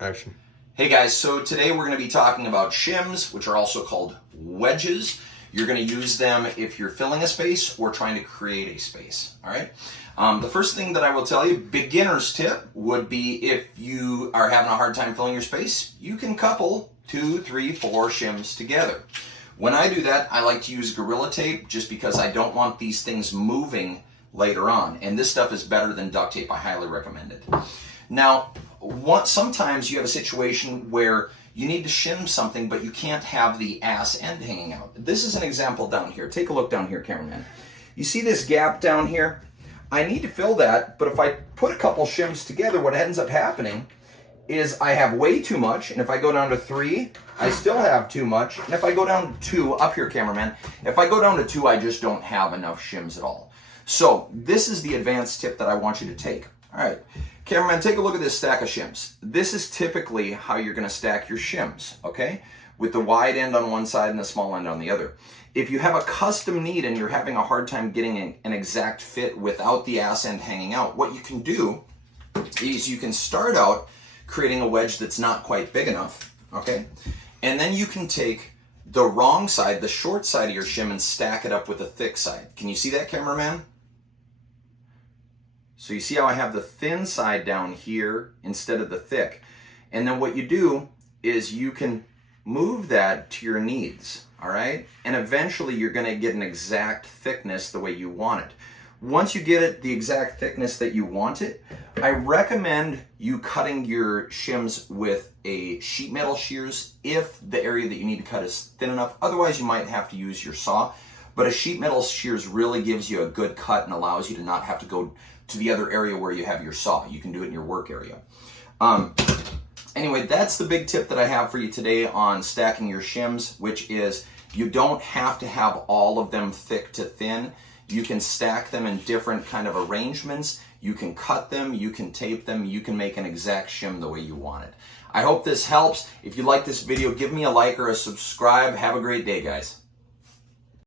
Action. Hey guys, so today we're going to be talking about shims, which are also called wedges. You're going to use them if you're filling a space or trying to create a space, all right? The first thing that I will tell you, beginner's tip, would be if you are having a hard time filling your space, you can couple 2, 3, 4 shims together. When I do that, I like to use Gorilla Tape just because I don't want these things moving later on. And this stuff is better than duct tape. I highly recommend it. Now, sometimes you have a situation where you need to shim something, but you can't have the ass end hanging out. This is an example down here. Take a look down here, cameraman. You see this gap down here? I need to fill that, but if I put a couple shims together, what ends up happening is I have way too much, and if I go down to 3, I still have too much, and if I go down to 2, up here, cameraman, if I go down to 2, I just don't have enough shims at all. So this is the advanced tip that I want you to take. All right, cameraman, take a look at this stack of shims. This is typically how you're going to stack your shims, okay? With the wide end on one side and the small end on the other. If you have a custom need and you're having a hard time getting an exact fit without the ass end hanging out, what you can do is you can start out creating a wedge that's not quite big enough, okay? And then you can take the wrong side, the short side of your shim, and stack it up with the thick side. Can you see that, cameraman? So you see how I have the thin side down here instead of the thick. And then what you do is you can move that to your needs, all right? And eventually you're gonna get an exact thickness the way you want it. Once you get it the exact thickness that you want it, I recommend you cutting your shims with a sheet metal shears if the area that you need to cut is thin enough. Otherwise, you might have to use your saw. But a sheet metal shears really gives you a good cut and allows you to not have to go to the other area where you have your saw. You can do it in your work area. Anyway, that's the big tip that I have for you today on stacking your shims, which is you don't have to have all of them thick to thin. You can stack them in different kind of arrangements. You can cut them, you can tape them, you can make an exact shim the way you want it. I hope this helps. If you like this video, give me a like or a subscribe. Have a great day, guys.